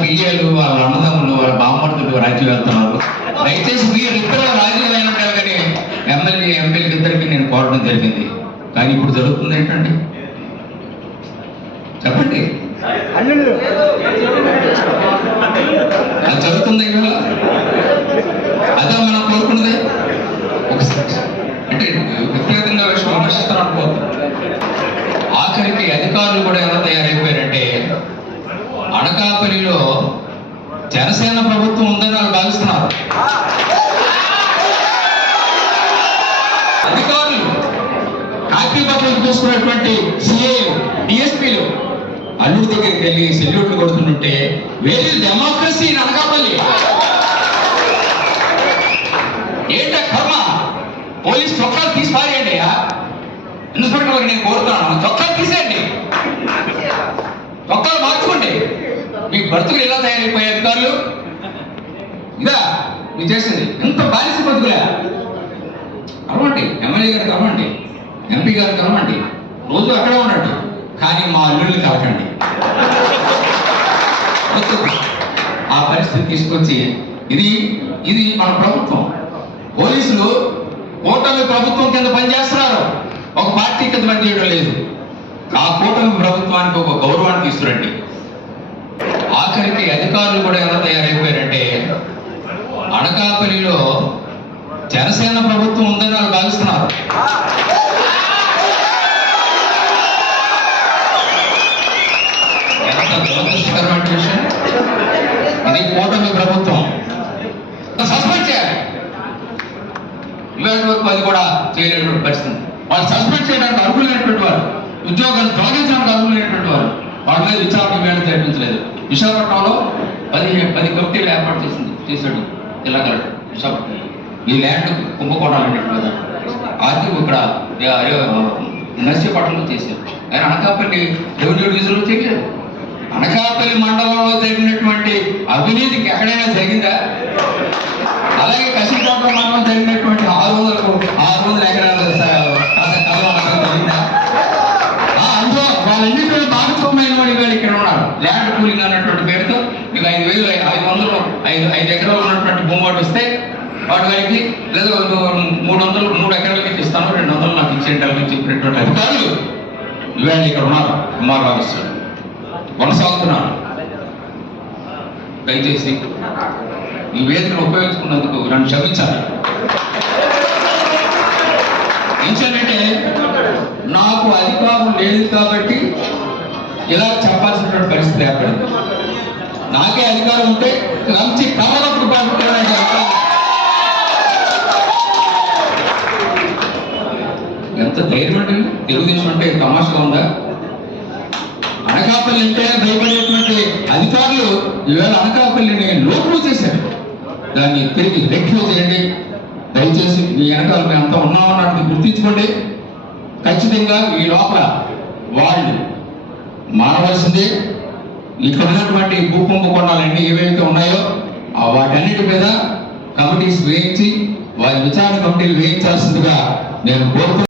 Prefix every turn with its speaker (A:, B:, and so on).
A: పియ్యలు వాళ్ళ అన్నదమ్ములు వాళ్ళ బామ్మర్తులు రాజ్యం
B: వెళ్తున్నారు
A: దయచేసి మీరు ఇద్దరు రాజీలు అయినట్టు కానీ ఎమ్మెల్యే ఎంపీలకి ఇద్దరికి నేను కోరడం జరిగింది. కానీ ఇప్పుడు జరుగుతుంది ఏంటండి? చెప్పండి. అనకాపల్లిలో జనసేన ప్రభుత్వం ఉందని వాళ్ళు భావిస్తున్నారు. అధికారులు కాకి బట్టలు చూసుకున్నటువంటి సిఏ డిఎస్పీలు అల్లుడి దగ్గరికి వెళ్ళి సెల్యూట్లు కొడుతుంటే వేరే డెమోక్రసీ ఇన్ అనకాపల్లి. ఏంట కర్మ? పోలీస్ చొక్కాలు తీసి పారేయండి ఇన్స్పెక్టర్ నేను కోరుతున్నాను. చొక్కాలు తీసేయండి చొక్కాలు మార్చుకోండి మీ ఇలా ఎలా అధికారులు? ఇదా మీరు చేసింది. ఎంత బాలిసి బతుకులే కలవండి ఎమ్మెల్యే గారు కలవండి ఎంపీ గారు కలవండి. రోజు అక్కడే ఉండండి. కానీ మా అల్లుళ్ళు కలకండి. ఆ పరిస్థితి తీసుకొచ్చి ఇది ఇది మన ప్రభుత్వం. పోలీసులు కూటమి ప్రభుత్వం కింద పనిచేస్తున్నారు. ఒక పార్టీ కింద పనిచేయడం లేదు. ఆ కూటమి ప్రభుత్వానికి ఒక గౌరవాన్ని తీసుకురండి. ఆఖరికి అధికారులు కూడా ఎలా తయారైపోయారంటే అనకాపల్లిలో జనసేన ప్రభుత్వం ఉందని వాళ్ళు భావిస్తున్నారు. ఎంత దురదృష్టకరమైన విషయం. ఇది కూటమి ప్రభుత్వం. సస్పెండ్ చేయాలి. ఇవాళ అది కూడా చేయలేనటువంటి పరిస్థితి. వాళ్ళు సస్పెండ్ చేయడానికి అర్హులైనటువంటి వారు. ఉద్యోగాలు తొలగించడానికి అర్హులైనటువంటి వారు. వాళ్ళ మీద విచారణ వేళ జరిపించలేదు. విశాఖపట్నంలో పది పది కమిటీలు ఏర్పాటు చేసింది చేశాడు జిల్లా కలెక్టర్ విశాఖపట్నం ఈ ల్యాండ్ కుంభకోణాలు అనేటువంటి అది ఇక్కడ నర్సీపట్నంలో చేశారు. ఆయన అనకాపల్లి రెవెన్యూ డివిజన్లో చేయలేదు. అనకాపల్లి మండలంలో జరిగినటువంటి అవినీతికి ఎక్కడైనా జరిగిందా? అలాగే కసికోట మండలం జరిగినటువంటి ల్యాండ్ కూలింగ్ అన్నటువంటి పేరుతో మీకు ఐదు వేలు ఐదు వందలు ఐదు ఐదు ఎకరాలు ఉన్నటువంటి భూమి వాడు వస్తే వాడి వారికి లేదా మూడు వందలు మూడు ఎకరాలకి ఇస్తాను రెండు వందలు నాకు ఇచ్చేయండి చెప్పినటువంటి అధికారులు. ఇవాళ ఇక్కడ ఉన్నారు కుమార్ రామేశ్వరం కొనసాగుతున్నారు దయచేసి ఈ వేదికను ఉపయోగించుకున్నందుకు నన్ను క్షమించాలి. ఏంటంటే నాకు అధికారం లేదు కాబట్టి ఇలా చెప్పాల్సినటువంటి పరిస్థితి ఏర్పడింది. నాకే అధికారం ఉంటే మంచి కమలప్పుడు పంపుతానని ఎంత ధైర్యం అంటే తెలుగుదేశం అంటే తమాషగా ఉందా? అనకాపల్లి అంటే భయపడేటువంటి అధికారులు ఈవేళ అనకాపల్లిని లోపలు చేశారు. దాన్ని తిరిగి రెక్యూ చేయండి. దయచేసి మీ వెనకాల మేము అంతా ఉన్నామన్నట్టు గుర్తించుకోండి. ఖచ్చితంగా ఈ లోపల వాళ్ళు మానవలసింది ఇక్కడ ఉన్నటువంటి భూ ఏవైతే ఉన్నాయో ఆ వాటన్నిటి మీద కమిటీస్ వేయించి వారి విచారణ కమిటీలు వేయించాల్సిందిగా నేను కోరుతున్నాను.